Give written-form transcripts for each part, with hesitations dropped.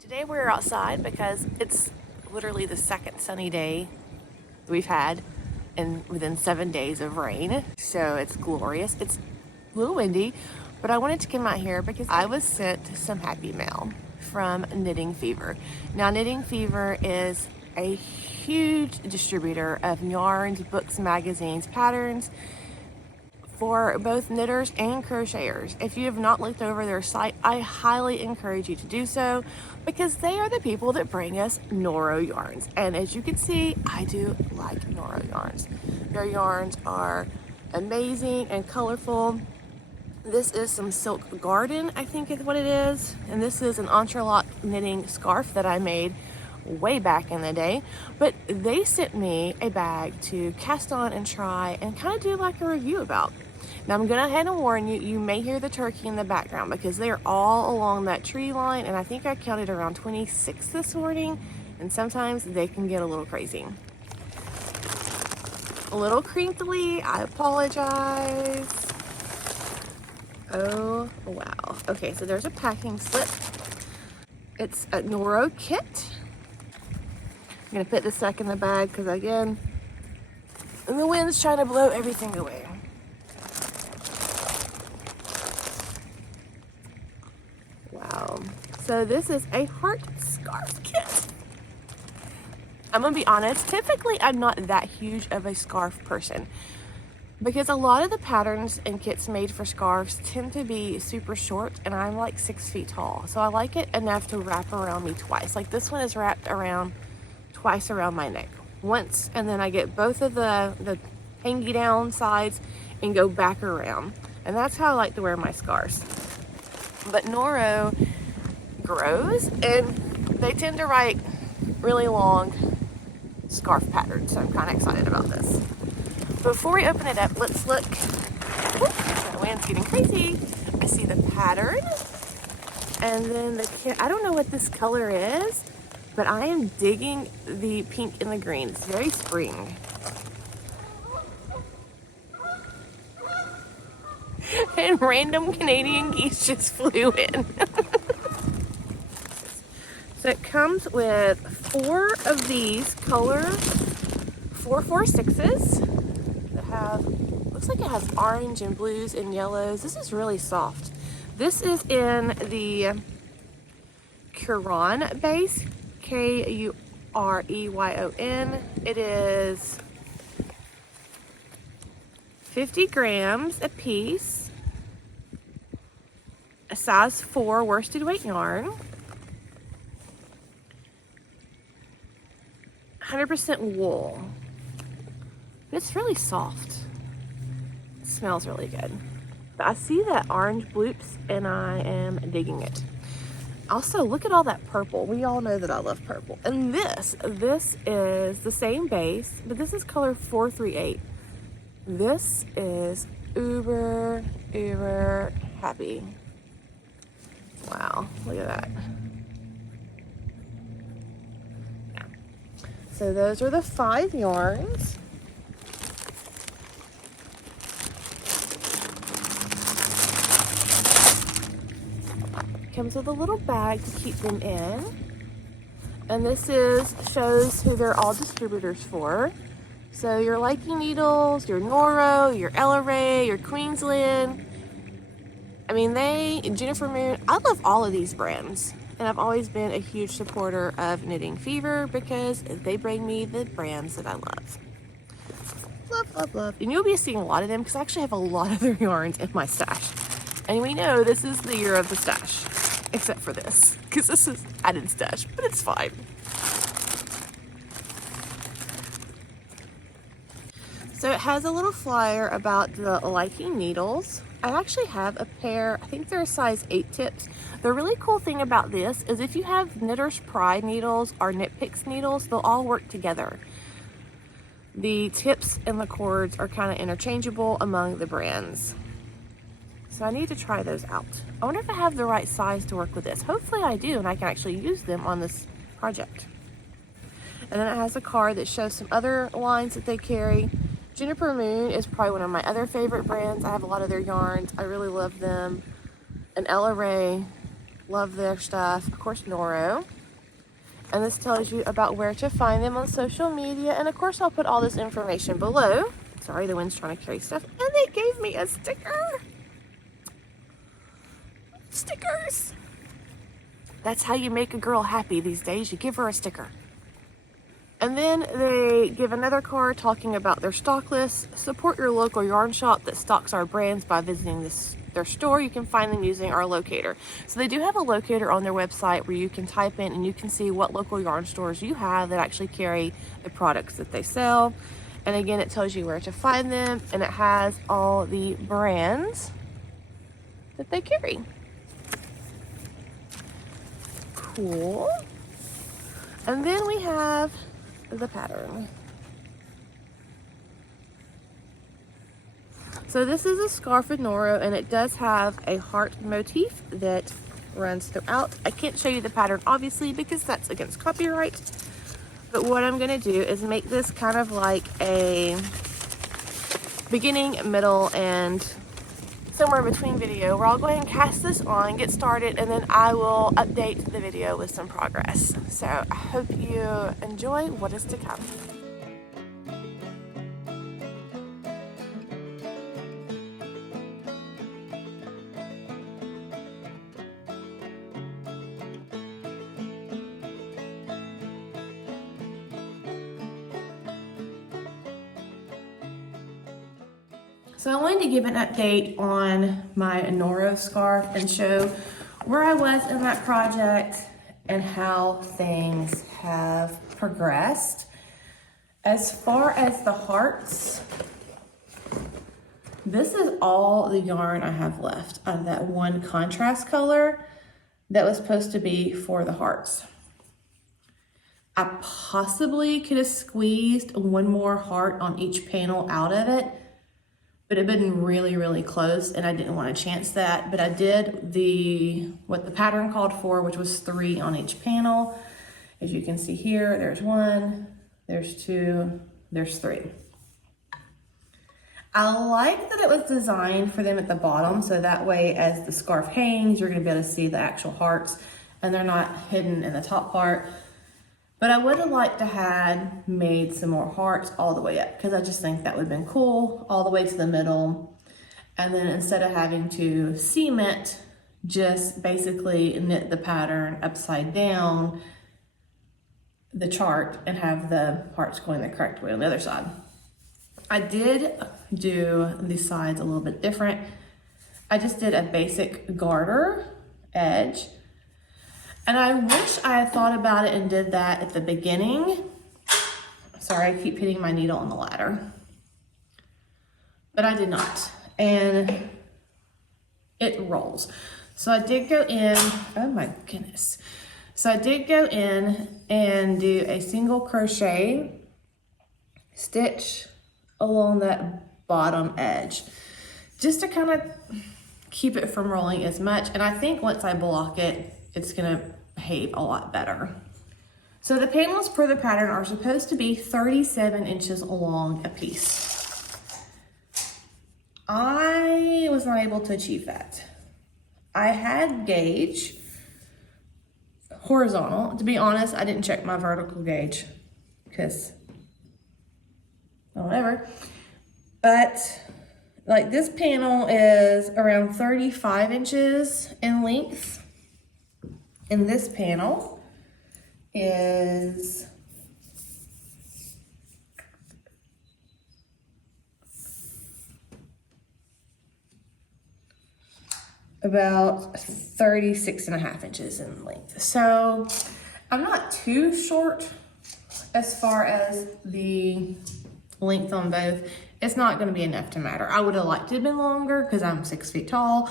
Today we're outside because it's literally the second sunny day we've had and within 7 days of rain. So it's glorious. It's a little windy, but I wanted to come out here because I was sent some happy mail from Knitting Fever. Now Knitting Fever is a huge distributor of yarns, books, magazines, patterns for both knitters and crocheters. If you have not looked over their site, I highly encourage you to do so because they are the people that bring us Noro yarns. And as you can see, I do like Noro yarns. Their yarns are amazing and colorful. This is some Silk Garden, I think is what it is. And this is an entrelac knitting scarf that I made way back in the day, but they sent me a bag to cast on and try and kind of do like a review about. Now I'm gonna ahead and warn you, you may hear the turkey in the background because they are all along that tree line, and I think I counted around 26 this morning, and sometimes they can get a little crazy. A little crinkly, I apologize. Oh wow. Okay, so there's a packing slip. It's a Noro kit. I'm gonna put this back in the bag because again, and the wind's trying to blow everything away. Wow. So this is a heart scarf kit. I'm gonna be honest, typically I'm not that huge of a scarf person because a lot of the patterns and kits made for scarves tend to be super short, and I'm like 6 feet tall. So I like it enough to wrap around me twice. Like this one is wrapped around twice around my neck. Once, and then I get both of the hangy down sides and go back around. And that's how I like to wear my scarves. But Noro grows and they tend to write really long scarf patterns. So I'm kind of excited about this. Before we open it up, let's look. The wind's getting crazy. I see the pattern. And then the kit, I don't know what this color is, but I am digging the pink and the green. It's very spring. And random Canadian geese just flew in. So it comes with 4 of these color 446s that have, looks like it has orange and blues and yellows. This is really soft. This is in the Kuron base. Kureyon. It is 50 grams a piece, a size 4 worsted weight yarn, 100% wool. It's really soft. It smells really good. But I see that orange bloops and I am digging it. Also, look at all that purple. We all know that I love purple. And this is the same base, but this is color 438. This is uber happy. Wow, look at that. Yeah. So those are the 5 yarns. Comes with a little bag to keep them in, and this shows who they're all distributors for. So your Liking Needles, your Noro, your LRA, your Queensland. I mean, Jennifer Moon. I love all of these brands, and I've always been a huge supporter of Knitting Fever because they bring me the brands that I love. Love. And you'll be seeing a lot of them because I actually have a lot of their yarns in my stash. And we know this is the year of the stash. Except for this, because this is added stash, but it's fine. So it has a little flyer about the Liking Needles. I actually have a pair, I think they're a size 8 tips. The really cool thing about this is if you have Knitter's Pride needles or Knit Picks needles, they'll all work together. The tips and the cords are kind of interchangeable among the brands. So I need to try those out. I wonder if I have the right size to work with this. Hopefully I do, and I can actually use them on this project. And then it has a card that shows some other lines that they carry. Jennifer Moon is probably one of my other favorite brands. I have a lot of their yarns. I really love them. And LRA Love their stuff. Of course, Noro. And this tells you about where to find them on social media. And of course, I'll put all this information below. Sorry, the wind's trying to carry stuff. And they gave me a sticker. Stickers. That's how you make a girl happy these days. You give her a sticker. And then they give another card talking about their stock list. Support your local yarn shop that stocks our brands by visiting their store. You can find them using our locator. So they do have a locator on their website where you can type in and you can see what local yarn stores you have that actually carry the products that they sell. And again, it tells you where to find them, and it has all the brands that they carry. Cool. And then we have the pattern. So this is a scarf with Noro, and it does have a heart motif that runs throughout. I can't show you the pattern obviously because that's against copyright, but what I'm gonna do is make this kind of like a beginning, middle, and somewhere in between video where I'll go ahead and cast this on, get started, and then I will update the video with some progress. So I hope you enjoy what is to come. So I wanted to give an update on my Noro scarf and show where I was in that project and how things have progressed. As far as the hearts, this is all the yarn I have left of that one contrast color that was supposed to be for the hearts. I possibly could have squeezed one more heart on each panel out of it, but it had been really, really close and I didn't want to chance that. But I did what the pattern called for, which was 3 on each panel. As you can see here, there's 1, there's 2, there's 3. I like that it was designed for them at the bottom, so that way as the scarf hangs, you're gonna be able to see the actual hearts and they're not hidden in the top part. But I would have liked to had made some more hearts all the way up because I just think that would have been cool, all the way to the middle. And then instead of having to seam it, just basically knit the pattern upside down the chart and have the hearts going the correct way on the other side. I did do the sides a little bit different. I just did a basic garter edge. And I wish I had thought about it and did that at the beginning. Sorry, I keep hitting my needle on the ladder. But I did not. And it rolls. So I did go in, oh my goodness. So I did go in and do a single crochet stitch along that bottom edge, just to kind of keep it from rolling as much. And I think once I block it, it's gonna behave a lot better. So the panels per the pattern are supposed to be 37 inches long a piece. I was not able to achieve that. I had gauge horizontal. To be honest, I didn't check my vertical gauge because whatever. But like this panel is around 35 inches in length. And this panel is about 36.5 inches in length. So I'm not too short as far as the length on both. It's not going to be enough to matter. I would have liked to have been longer because I'm 6 feet tall,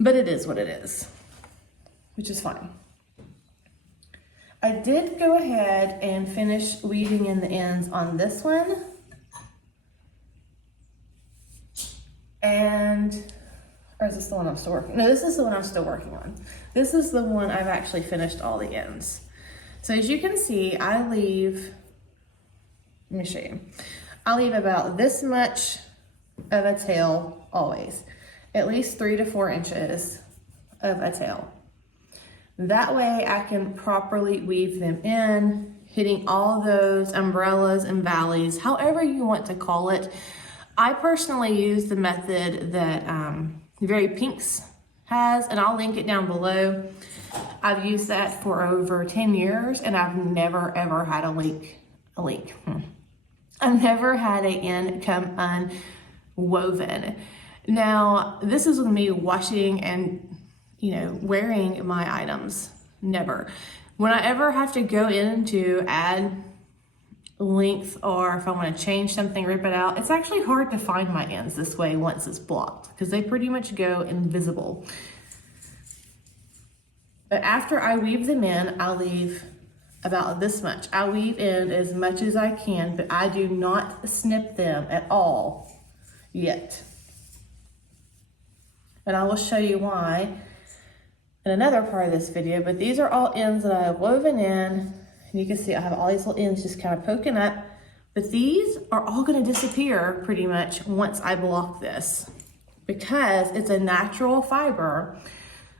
but it is what it is, which is fine. I did go ahead and finish weaving in the ends on this one. And, or is this the one I'm still working? No, this is the one I'm still working on. This is the one I've actually finished all the ends. So as you can see, I leave, let me show you. I leave about this much of a tail always, at least 3 to 4 inches of a tail. That way I can properly weave them in, hitting all those umbrellas and valleys, however you want to call it. I personally use the method that Very Pinks has, and I'll link it down below. I've used that for over 10 years and I've never ever had a leak. I've never had an end come unwoven. Now, this is with me washing and, you know, wearing my items. Never. When I ever have to go in to add length, or if I want to change something, rip it out, it's actually hard to find my ends this way once it's blocked because they pretty much go invisible. But after I weave them in, I leave about this much. I weave in as much as I can, but I do not snip them at all yet. And I will show you why in another part of this video, but these are all ends that I have woven in. And you can see I have all these little ends just kind of poking up, but these are all going to disappear pretty much once I block this because it's a natural fiber.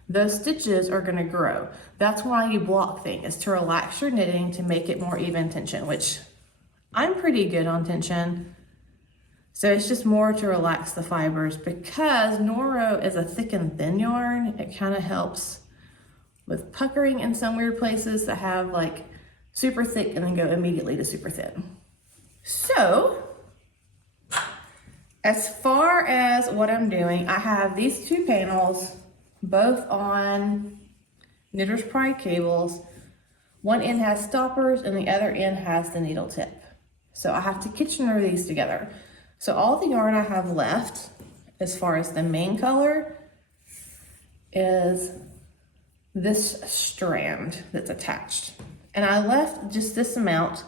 Those stitches are going to grow. That's why you block things, to relax your knitting, to make it more even tension, which I'm pretty good on tension. So it's just more to relax the fibers. Because Noro is a thick and thin yarn, it kind of helps with puckering in some weird places that have like super thick and then go immediately to super thin. So as far as what I'm doing, I have these two panels both on Knitter's Pride cables. One end has stoppers and the other end has the needle tip. So I have to Kitchener these together. So all the yarn I have left as far as the main color is this strand that's attached. And I left just this amount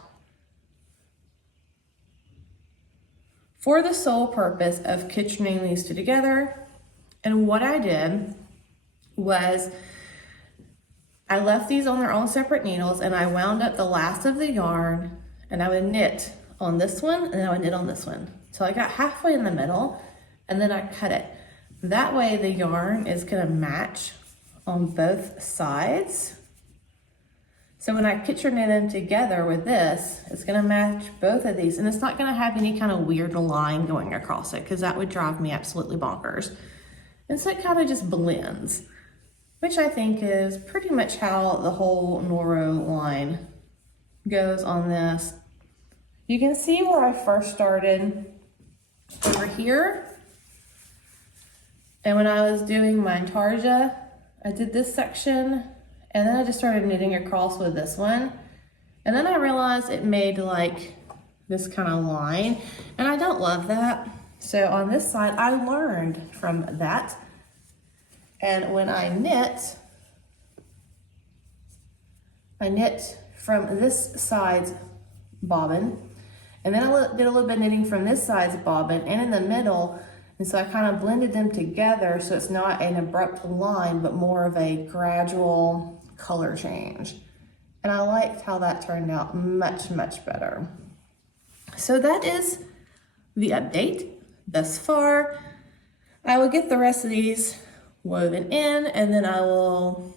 for the sole purpose of Kitchening these two together. And what I did was I left these on their own separate needles and I wound up the last of the yarn and I would knit on this one and then I would knit on this one. So I got halfway in the middle and then I cut it. That way the yarn is gonna match on both sides. So when I Kitchen knit them together with this, it's gonna match both of these and it's not gonna have any kind of weird line going across it because that would drive me absolutely bonkers. And so it kind of just blends, which I think is pretty much how the whole Noro line goes on this. You can see where I first started over here. And when I was doing my Intarsia, I did this section and then I just started knitting across with this one. And then I realized it made like this kind of line and I don't love that. So on this side, I learned from that. And when I knit from this side's bobbin, and then I did a little bit of knitting from this side's bobbin and in the middle. And so I kind of blended them together so it's not an abrupt line, but more of a gradual color change. And I liked how that turned out much, much better. So that is the update thus far. I will get the rest of these woven in and then I will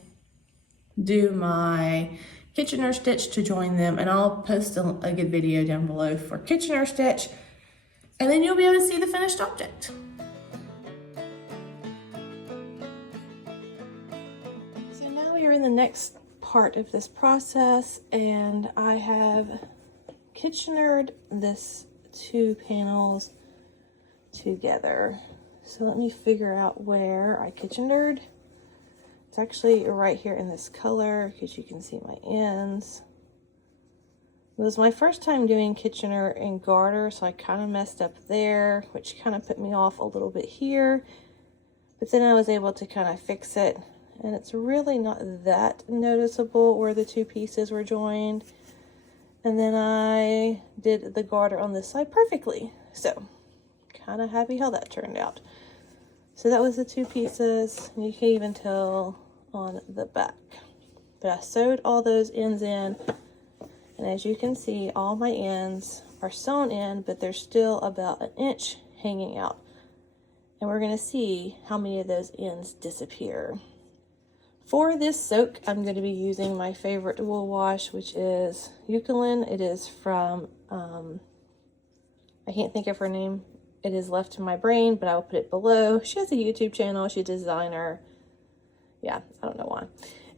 do my Kitchener stitch to join them, and I'll post a good video down below for Kitchener stitch, and then you'll be able to see the finished object. So now we are in the next part of this process, and I have Kitchenered this two panels together. So let me figure out where I Kitchenered. It's actually right here in this color because you can see my ends. It was my first time doing Kitchener and garter, so I kind of messed up there, which kind of put me off a little bit here. But then I was able to kind of fix it, and it's really not that noticeable where the two pieces were joined. And then I did the garter on this side perfectly. So kind of happy how that turned out. So that was the two pieces. You can even tell on the back. But I sewed all those ends in, and as you can see, all my ends are sewn in, but there's still about an inch hanging out. And we're gonna see how many of those ends disappear. For this soak, I'm going to be using my favorite wool wash, which is Eucalyptus. It is from, I can't think of her name. It is left in my brain, but I will put it below. She has a YouTube channel. She's a designer. Yeah, I don't know why.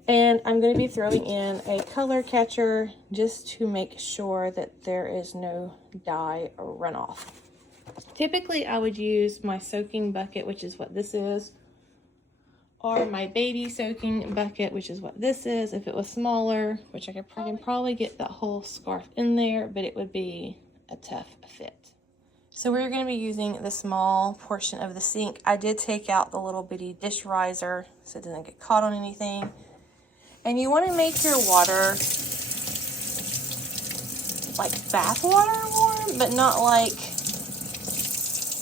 And I'm going to be throwing in a color catcher just to make sure that there is no dye runoff. Typically, I would use my soaking bucket, which is what this is, or my baby soaking bucket, which is what this is. If it was smaller, which I can probably get that whole scarf in there, but it would be a tough fit. So we're going to be using the small portion of the sink. I did take out the little bitty dish riser so it doesn't get caught on anything. And you want to make your water like bath water warm, but not like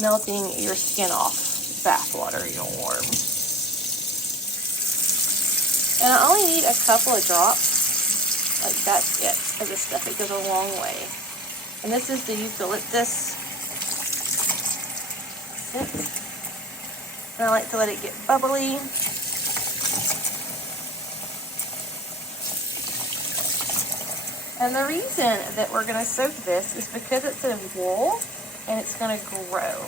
melting your skin off bath water warm. And I only need a couple of drops. Like that's it of this stuff. It goes a long way. And this is the eucalyptus. And I like to let it get bubbly. And the reason that we're going to soak this is because it's in wool and it's going to grow.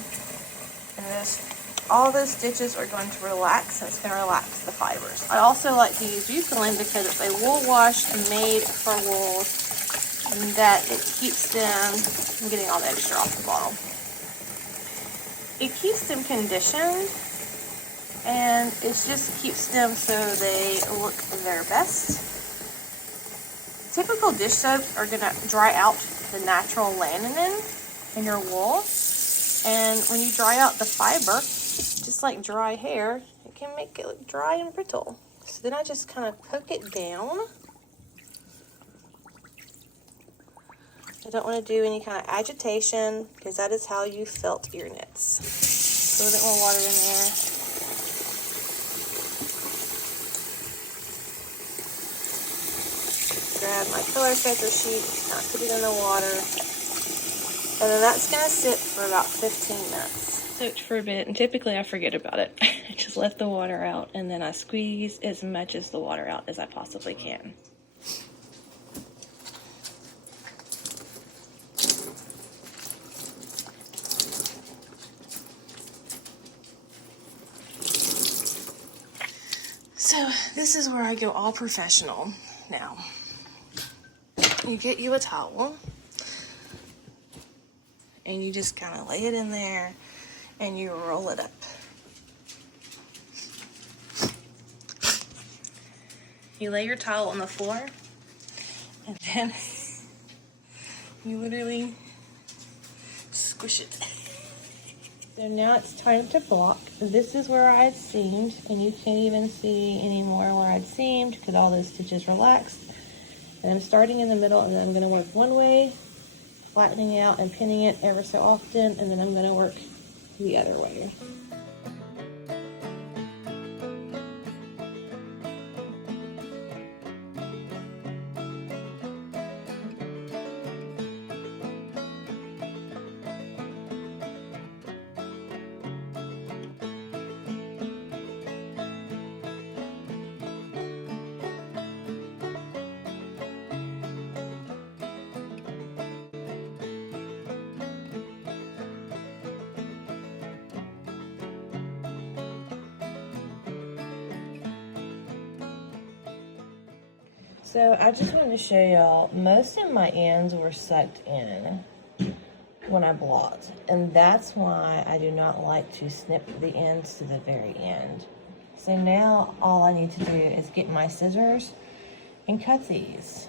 And all those stitches are going to relax, and it's going to relax the fibers. I also like to use Eucalyptus because it's a wool wash made for wools, and that it keeps them, I'm getting all the extra off the bottle. It keeps them conditioned, and it just keeps them so they look their best. Typical dish soaps are going to dry out the natural lanolin in your wool, and when you dry out the fiber, just like dry hair, it can make it look dry and brittle. So then I just kind of poke it down. I don't want to do any kind of agitation because that is how you felt your knits. A little bit more water in there. Grab my color catcher sheet, kind of put it in the water. And then that's going to sit for about 15 minutes. Soaked for a bit, and typically I forget about it. I just let the water out, and then I squeeze as much of the water out as I possibly can. So this is where I go all professional now. You get you a towel, and you just kind of lay it in there, and you roll it up. You lay your towel on the floor, and then you literally squish it. So now it's time to block. This is where I had seamed, and you can't even see anymore where I'd seamed because all those stitches relaxed. And I'm starting in the middle, and then I'm going to work one way, flattening out and pinning it ever so often, and then I'm going to work the other way. So I just wanted to show y'all, most of my ends were sucked in when I blocked, and that's why I do not like to snip the ends to the very end. So now all I need to do is get my scissors and cut these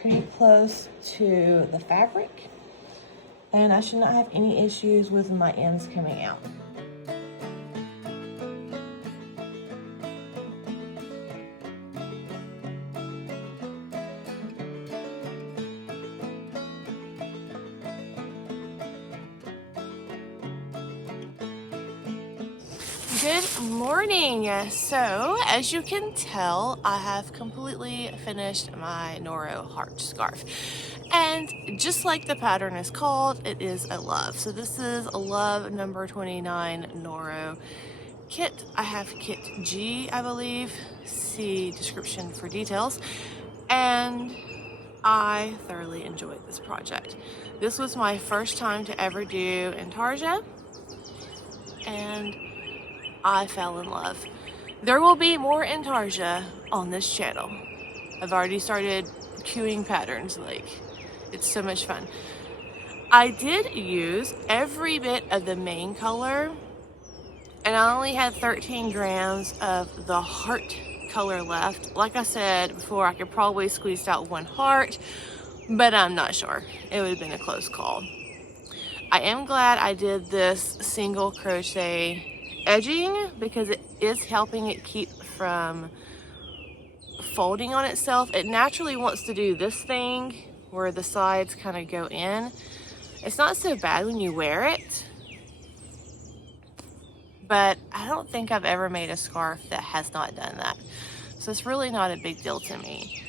pretty close to the fabric, and I should not have any issues with my ends coming out. Good morning. So, as you can tell, I have completely finished my Noro heart scarf. And just like the pattern is called, it is a love. So this is a love number 29 Noro. kit. I have kit G, I believe. See description for details. And I thoroughly enjoyed this project. This was my first time to ever do Intarsia, and I fell in love. There will be more Intarsia on this channel. I've already started queuing patterns, like, it's so much fun. I did use every bit of the main color, and I only had 13 grams of the heart color left. Like I said before, I could probably squeeze out one heart, but I'm not sure. It would have been a close call. I am glad I did this single crochet edging because it is helping it keep from folding on itself. It naturally wants to do this thing where the sides kind of go in. It's not so bad when you wear it, but I don't think I've ever made a scarf that has not done that. So it's really not a big deal to me.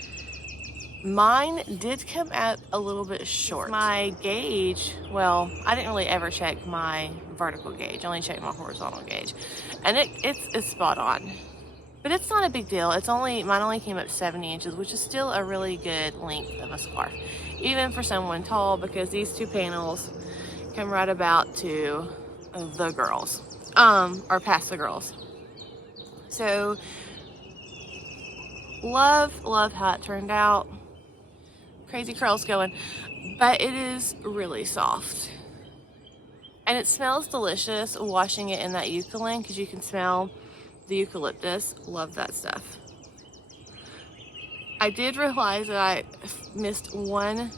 Mine did come out a little bit short. My gauge, well, I didn't really ever check my vertical gauge. I only checked my horizontal gauge. And it's spot on. But it's not a big deal. Mine only came up 70 inches, which is still a really good length of a scarf. Even for someone tall, because these two panels come right about to the girls. Or past the girls. So, love how it turned out. Crazy curls going, but it is really soft. And it smells delicious washing it in that eucalyptus, because you can smell the eucalyptus. Love that stuff. I did realize that I missed one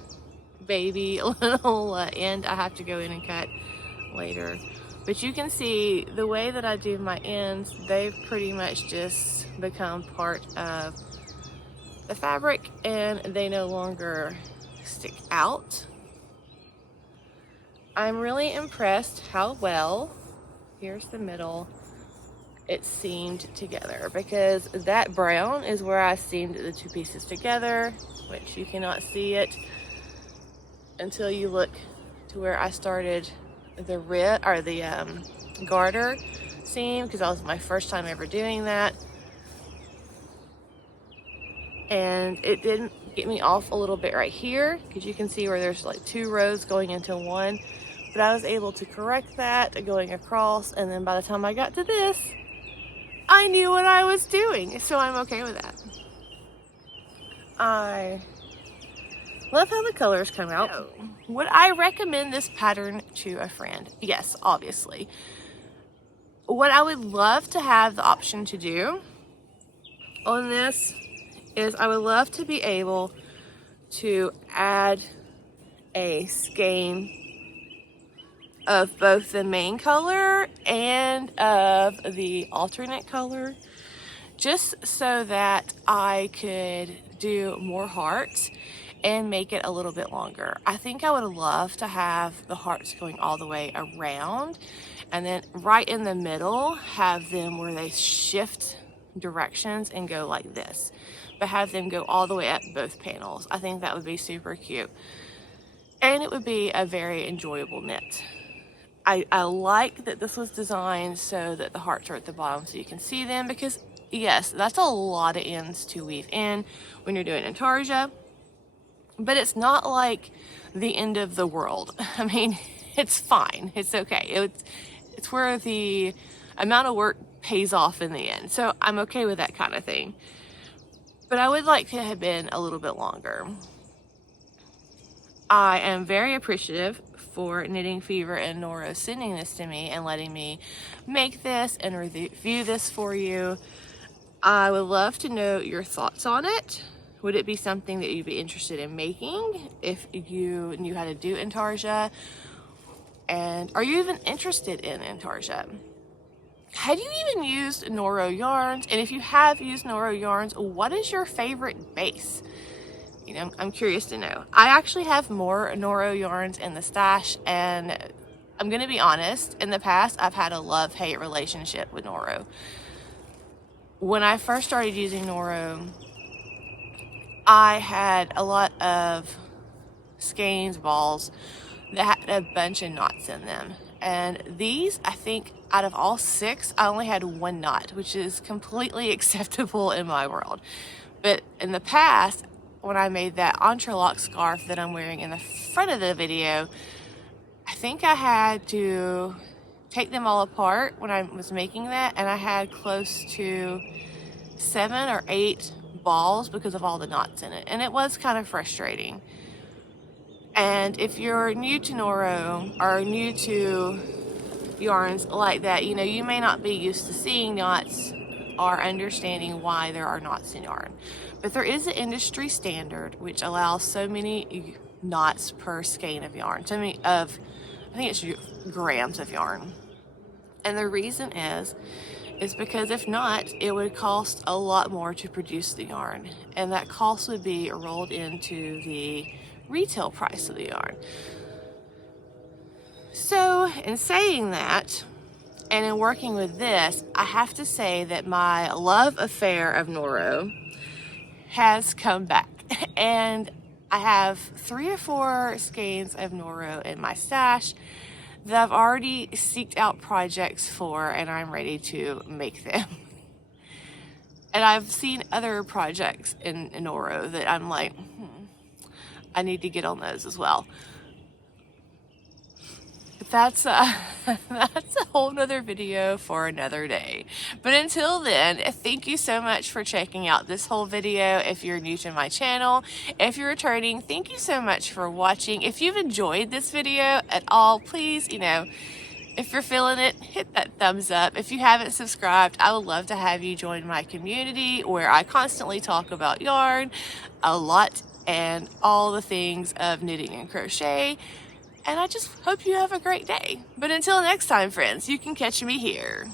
baby little end I have to go in and cut later. But you can see the way that I do my ends, they've pretty much just become part of the fabric and they no longer stick out. I'm really impressed how well, here's the middle, it seamed together, because that brown is where I seamed the two pieces together, which you cannot see it until you look to where I started the garter seam, because that was my first time ever doing that. And it didn't get me off a little bit right here, because you can see where there's like two rows going into one, but I was able to correct that going across, and then by the time I got to this, I knew what I was doing, so I'm okay with that. I love how the colors come out. Would I recommend this pattern to a friend? Yes, obviously. What I would love to have the option to do on this is I would love to be able to add a skein of both the main color and of the alternate color, just so that I could do more hearts and make it a little bit longer. I think I would love to have the hearts going all the way around, and then right in the middle have them where they shift directions and go like this, but have them go all the way up both panels. I think that would be super cute, and it would be a very enjoyable knit. I like that this was designed so that the hearts are at the bottom so you can see them, because yes, that's a lot of ends to weave in when you're doing Intarsia, but it's not like the end of the world. I mean, it's fine, it's okay. It's where the amount of work pays off in the end, so I'm okay with that kind of thing. But I would like to have been a little bit longer. I am very appreciative for Knitting Fever and Noro sending this to me and letting me make this and review this for you. I would love to know your thoughts on it. Would it be something that you'd be interested in making if you knew how to do Intarsia? And are you even interested in Intarsia? Have you even used Noro yarns? And if you have used Noro yarns, what is your favorite base? You know, I'm curious to know. I actually have more Noro yarns in the stash, and I'm gonna be honest, in the past I've had a love-hate relationship with Noro. When I first started using Noro, I had a lot of skeins balls that had a bunch of knots in them, And these, I think out of all 6, I only had 1 knot, which is completely acceptable in my world. But in the past, when I made that entrelac scarf that I'm wearing in the front of the video, I think I had to take them all apart when I was making that, and I had close to 7 or 8 balls because of all the knots in it, and it was kind of frustrating. And if you're new to Noro or new to yarns like that, you know, you may not be used to seeing knots or understanding why there are knots in yarn. But there is an industry standard which allows so many knots per skein of yarn, I think it's grams of yarn. And the reason is because if not, it would cost a lot more to produce the yarn, and that cost would be rolled into the retail price of the yarn. So in saying that, and in working with this, I have to say that my love affair of Noro has come back, and I have 3 or 4 skeins of Noro in my stash that I've already seeked out projects for, and I'm ready to make them. And I've seen other projects in Noro that I'm like, I need to get on those as well. But that's a whole nother video for another day. But until then, thank you so much for checking out this whole video. If you're new to my channel, if you're returning, thank you so much for watching. If you've enjoyed this video at all, please, you know, if you're feeling it, hit that thumbs up. If you haven't subscribed, I would love to have you join my community where I constantly talk about yarn a lot and all the things of knitting and crochet. And I just hope you have a great day. But until next time, friends, you can catch me here.